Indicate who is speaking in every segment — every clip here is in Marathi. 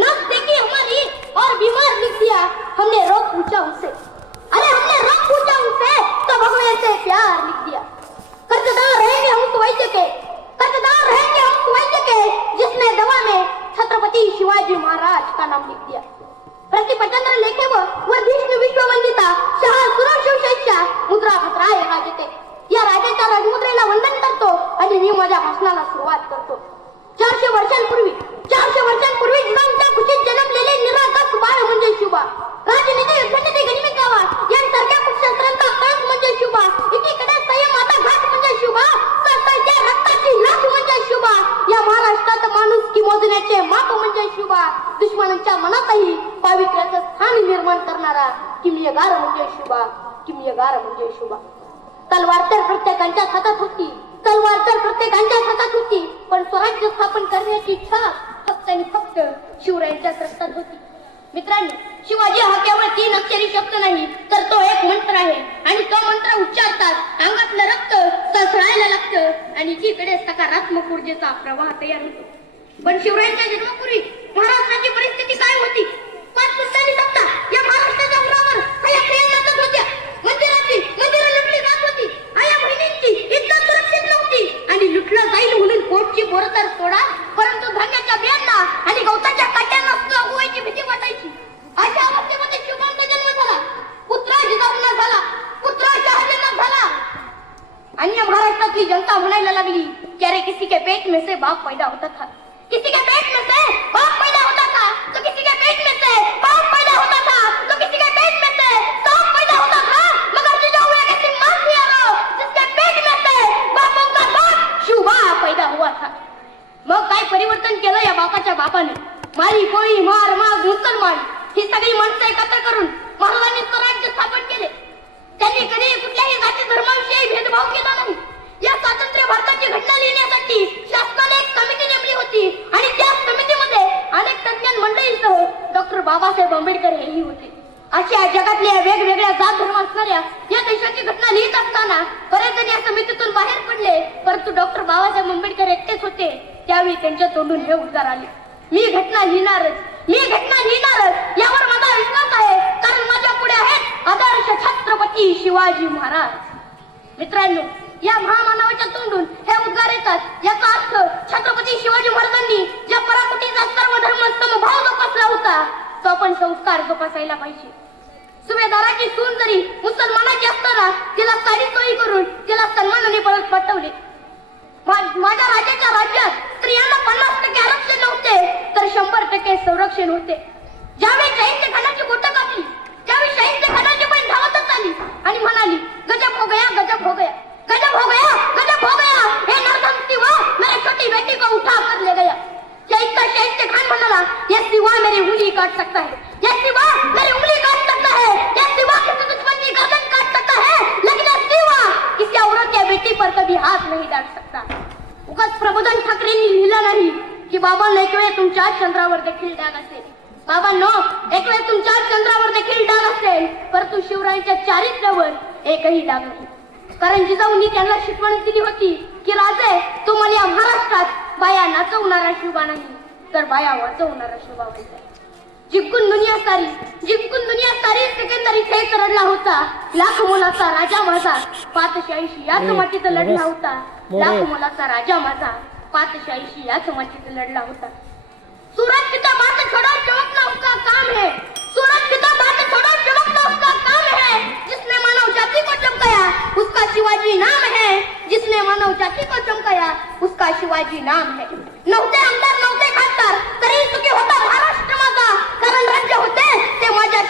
Speaker 1: नस देखी हमारी और बीमार लिख दिया हमने रोक पूछा उनसे। अरे हमने रोक पूछा उनसे तो हमने ऐसे प्यार लिख दिया। कर्जदार रहेंगे हम कुवैत के कर्जदार रहेंगे हम कुवैत के जिसने दवा में छत्रपति शिवाजी महाराज का नाम लिख दिया। मनातही पावित्र्याचं स्थान निर्माण करणारा किमयगार म्हणजे शुभा किमयगार म्हणजे शुभा. तलवार तर प्रत्येकांच्या हातात होती तलवार तर प्रत्येकांच्या हातात होती पण स्वराज्य स्थापन करण्याची इच्छा फक्त आणि फक्त शिवरायांच्या रक्तात होती. मित्रांनो शिवाजी हा केवळ तीन अक्षरी शब्द नाही तर तो एक मंत्र आहे. आणि तो मंत्र उच्चारतात अंगातलं रक्त सळायला लागतं आणि एकीकडे सकारात्मक ऊर्जेचा प्रवाह तयार होतो. पण शिवरायांच्या जन्मापूर्वी महाराष्ट्राची परिस्थिती काय होती? पाच पुस्तांनी सत्ता या महाराष्ट्राच्या उरावर हया खेळ नसत होत्या मंदिराची मंदिरं लुटली जात होती आया बहिणींची इज्जत सुरक्षित नव्हती. आणि लुटलं जाईल म्हणून कोटची बोरं तर सोडा परंतु धान्याच्या बियांना आणि गवताच्या काट्यांना सुद्धा उगवायची भीती वाटायची. अशा अवस्थेमध्ये शिवबांचा जन्म झाला पुत्रा जिजाऊंना झाला पुत्रा शहाजींना झाला. अन्य महाराष्ट्रातली जनता म्हणायला लागली क्यारे किसी के पेट में से बाप पैदा होता था किसी के पेट में से बाप पैदा होता था तो किसी के पेट में से बाप पैदा होता था तो किसी के पेट में से सांप पैदा होता था मगर जिजाऊ एक ऐसी मां थी यारो जिसके पेट में से बापों का बाप फायदा पैदा हुआ था मग काय परिवर्तन केलं या बापाच्या बापाने? मारी कोळी मार माग मुसलमान ही सगळी माणसं एकत्र करून महाराजांनी स्वराज्य स्थापन केले. त्यांनी कधी कुठल्याही जाती धर्माविषयी भेदभाव केला नाही. या स्वातंत्र्य भारताची घटना लिहिण्यासाठी शासनाने एक समिती नेमली होती आणि त्या समितीमध्ये अनेक तज्ञ मंडळींसह डॉक्टर बाबासाहेब आंबेडकर हेही होते. अशा जगातल्या वेगवेगळ्या जात धर्म असणाऱ्या या देशाची घटना लिहित असताना बरेच जण या समितीतून बाहेर पडले. परंतु डॉक्टर बाबासाहेब आंबेडकर एकटेच होते. त्यावेळी त्यांच्या तोंडून हे उद्गार आले. मी घटना लिहिणारच मी घटना लिहिणारच यावर माझा विश्वास आहे. कारण माझ्या पुढे आहेत आदर्श छत्रपती शिवाजी महाराज. मित्रांनो या महामानवाच्या तोंडून हे उद्गार येतात. याचा अर्थ छत्रपती शिवाजी महाराजांनी ज्या पराकुटीचा सर्व धर्म समभाव जोपासला होता तो आपण संस्कार जोपासायला पाहिजे. सुभेदाराची सून जरी मुसलमानाची असताना तिला साडी सोयी करून तिला सन्मानाने परत पाठवले. माझ्या राजाच्या राज्यात स्त्रियांना पन्नास टक्के आरक्षण नव्हते तर शंभर टक्के संरक्षण होते. ज्यावेळी शाहींच्या खानाची बोट कापली त्यावेळी शाहींच्या खानाची पण धावतच आली आणि म्हणाली गजब हो गया गजब हो गया गजब हो गया हे नरसम सिवा मेरी छोटी बेटी को उठा कर ले गया शाहीद का शाहीद खान म्हणाला ये सिवा मेरी उंगली काट सकता है। ये सिवा मेरी उंगली काट सकता है। ये सिवा किसी दुश्मन की गर्दन काट सकता है। लेकिन ये सिवा किसी औरत या बेटी पर कभी हाथ नहीं डाल सकता। उगाच प्रबोधन ठाकरेंनी लिहिलं नाही की बाबांना एक वेळ तुमच्या चंद्रावर देखील डाग असेल बाबांनो एक वेळ तुमच्या चंद्रावर देखील डाग असेल परंतु शिवरायांच्या चारित्र्यावर एकही डाग नाही। कारण जिजाऊंनी त्यांना शिकवण दिली होती की राजे तुम्हाला या महाराष्ट्रात बाया नाचवणारा शिवा नाही तर बाया वाचवणारा शिवा व्हायचा जिंकून दुनिया सारी जिंकून दुनिया सारी सेकंदरी खेळ करडला होता. लाख मोलाचा राजा माझा पाचशे याच मातीत लढला होता. लाख मोलाचा राजा माझा पाचशे याच मातीत लढला होता. सूरज पिता बात छोड़ा चमकना उसका काम है. सूरज पिता बात छोड़ा चमकना उसका काम है. जिसने मानव जाति को चमकाया उसका शिवाजी नाम है. जिसने मानव जाति को चमकाया उसका शिवाजी नाम है. नव्हते आमदार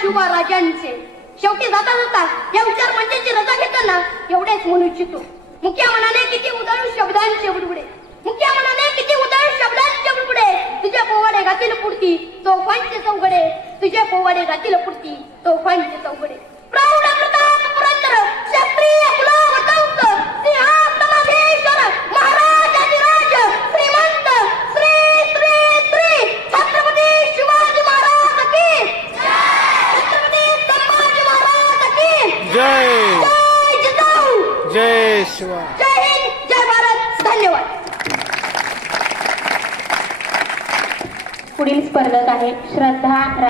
Speaker 1: ते शिवा राजांचे. शेवटी जाता जाता या विचार मंचाची रजा घेताना एवढेच म्हणू इच्छितो. मुख्य मनाने किती उदाळू शब्दांचे बुडबुडे. मुख्य मनाने किती उदाळू शब्दांचे बुडबुडे. तुझ्या पोवाडे घातील पुरती तोफांचे चौघडे. तुझ्या पोवाडे घातील पुरती तोफांचे चौघडे.
Speaker 2: जय
Speaker 1: जय हिंद जय भारत धन्यवाद.
Speaker 3: पुढील स्पर्धा
Speaker 2: आहे श्रद्धा